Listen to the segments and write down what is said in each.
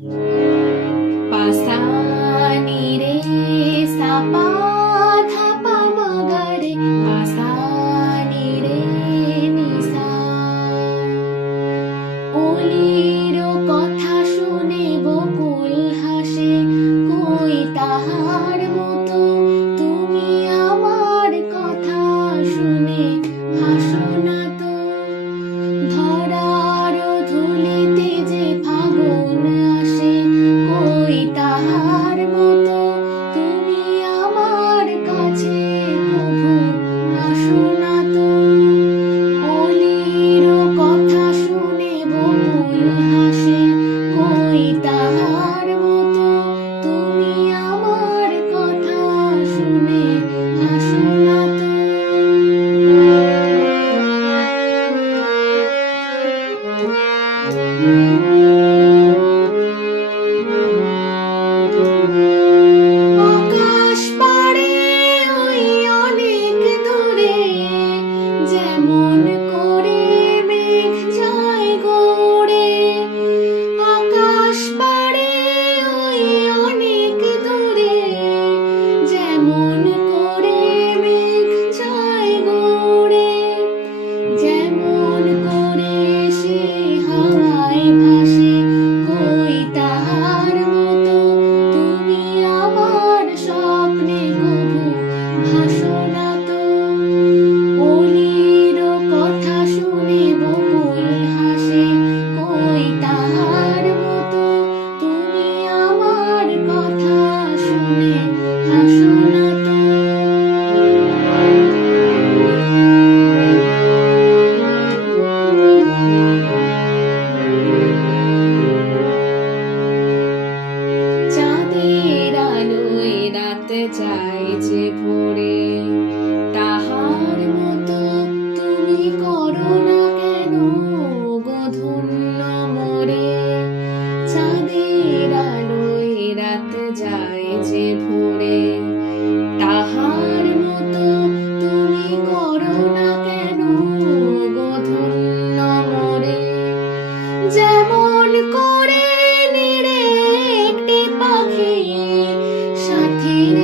পাসা নি রে সা পা ধা পা মা গা রে পাসা নি রে নি সা। অলির কথা শুনে বকুল হাসে, কই তাহার মতো তুমি আমার কথা শুনে হাসো না তো। ধরার ধুলিতে যে ফাগুন আসে, কই তাহার মতো তুমি আমার কাছে কভু আসো না তো। অলির কথা শুনে বকুল হাসে, কই তাহার মতো তুমি আমার কথা শুনে হাসো না তো। আকাশ পাড়ে ওই অনেক দূরে, যেমন করে মেঘ যায় গড়ে। আকাশ পাড়ে ওই অনেক দূরে, যেমন করে মেঘ যায় গড়ে। যেমন করে সে হাওয়ায় ভাসে, কই তাহার মতো তুমি আমার স্বপ্নে কভু ভাসো না তো। অলির কথা শুনে বকুল হাসে, কই তাহার মতো তুমি আমার কথা শুনে হাসো না তো। চাঁদের আলোয় রাত যায় যে ভোরে, তাহার মতো তুমি করো না কেন গো ধন্য মোরে। চাঁদের আলোয় রাত যায় যে ভোরে, তাহার মতো তুমি করো না কেন গো ধন্য মোরে। যেমন করে নিরে একটি পাখি, সাথীর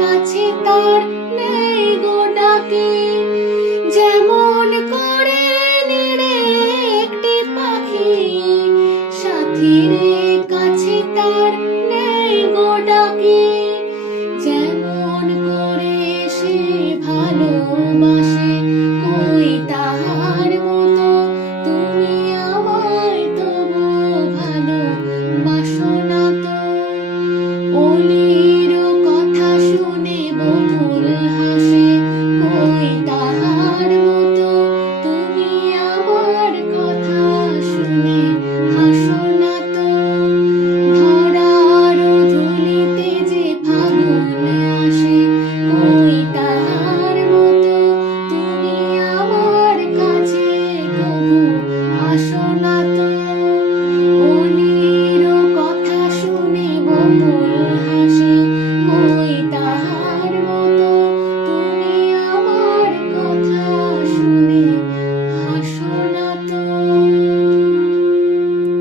কাছে তার নেই গো ডাকে। যেমন করে নিরে একটি পাখি, সাথীর